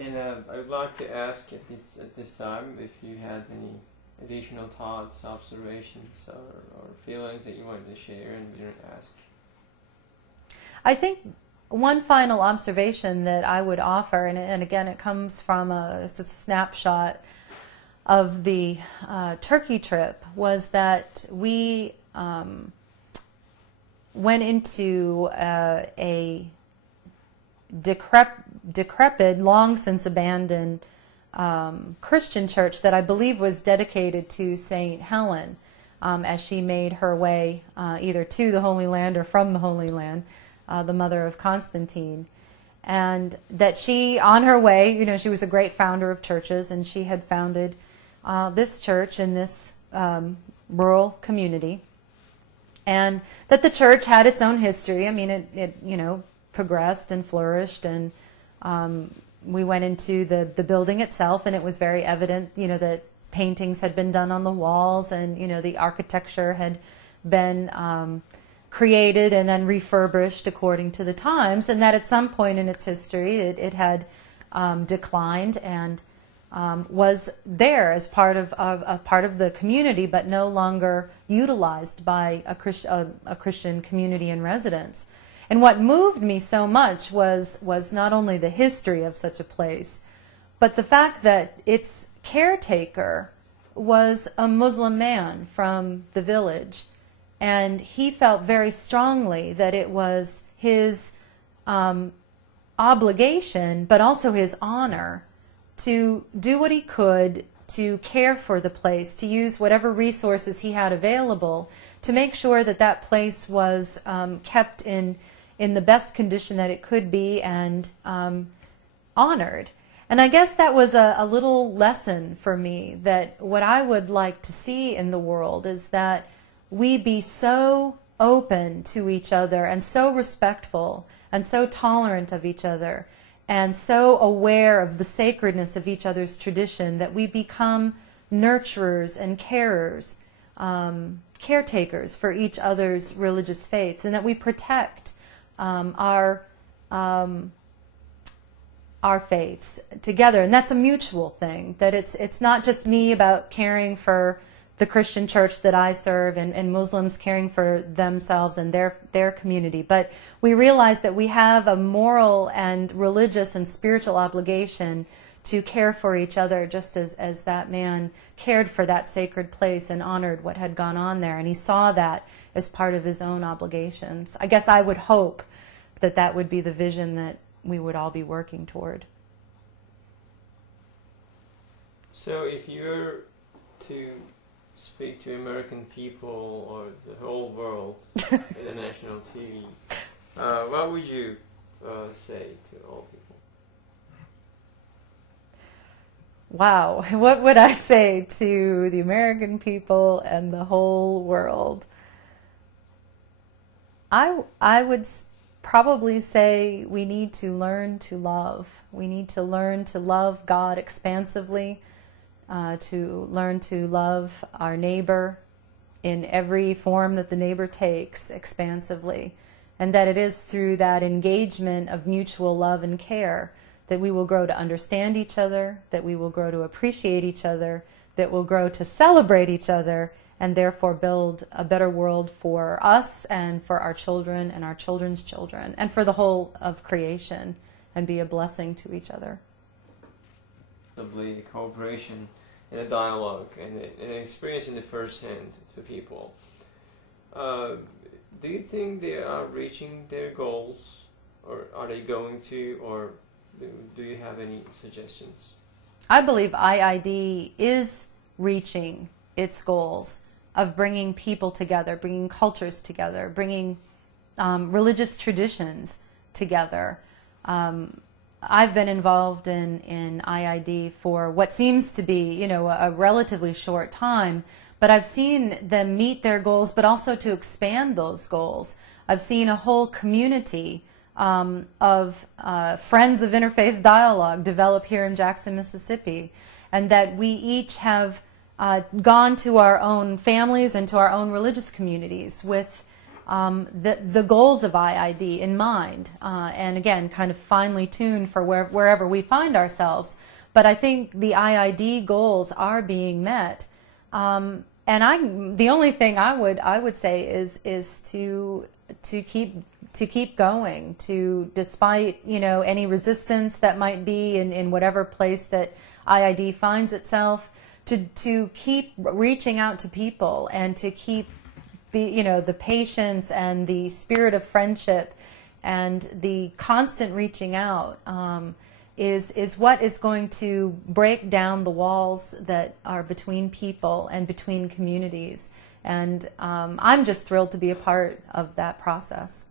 And I would like to ask at this time if you had any additional thoughts, observations, or feelings that you wanted to share and you didn't ask. I think one final observation that I would offer, and again it comes from it's a snapshot of the Turkey trip, was that we went into a decrepit, long since abandoned Christian church that I believe was dedicated to Saint Helen as she made her way either to the Holy Land or from the Holy Land, the mother of Constantine. And that she, on her way, you know, she was a great founder of churches, and she had founded this church in this rural community. And that the church had its own history. I mean, it you know, progressed and flourished, and we went into the building itself, and it was very evident, you know, that paintings had been done on the walls, and, you know, the architecture had been created and then refurbished according to the times, and that at some point in its history it had declined and was there as part of the community, but no longer utilized by a Christian community and residents. And what moved me so much was not only the history of such a place, but the fact that its caretaker was a Muslim man from the village. And he felt very strongly that it was his obligation, but also his honor, to do what he could to care for the place, to use whatever resources he had available to make sure that that place was kept in the best condition that it could be, and honored. And I guess that was a little lesson for me, that what I would like to see in the world is that we be so open to each other and so respectful and so tolerant of each other and so aware of the sacredness of each other's tradition that we become nurturers and carers, caretakers for each other's religious faiths, and that we protect our faiths together. And that's a mutual thing, that it's not just me about caring for the Christian church that I serve, and Muslims caring for themselves and their community, but we realize that we have a moral and religious and spiritual obligation to care for each other, just as that man cared for that sacred place and honored what had gone on there, and he saw that as part of his own obligations. I guess I would hope that that would be the vision that we would all be working toward. So if you're to speak to American people or the whole world in the national TV, what would you say to all people? Wow, what would I say to the American people and the whole world? I would probably say we need to learn to love. We need to learn to love God expansively, to learn to love our neighbor in every form that the neighbor takes expansively, and that it is through that engagement of mutual love and care that we will grow to understand each other, that we will grow to appreciate each other, that we'll grow to celebrate each other, and therefore build a better world for us and for our children and our children's children and for the whole of creation, and be a blessing to each other. Possibly cooperation and a dialogue and an experience in the first hand to people. Do you think they are reaching their goals, or are they going to, or do you have any suggestions? I believe IID is reaching its goals of bringing people together, bringing cultures together, bringing religious traditions together. I've been involved in IID for what seems to be, you know, a relatively short time, but I've seen them meet their goals, but also to expand those goals. I've seen a whole community of Friends of Interfaith Dialogue develop here in Jackson, Mississippi, and that we each have gone to our own families and to our own religious communities with the goals of IID in mind, and again, kind of finely tuned for wherever we find ourselves. But I think the IID goals are being met, and the only thing I would say is to keep going, despite any resistance that might be in whatever place that IID finds itself, to keep reaching out to people and to keep the patience and the spirit of friendship and the constant reaching out is what is going to break down the walls that are between people and between communities. And I'm just thrilled to be a part of that process.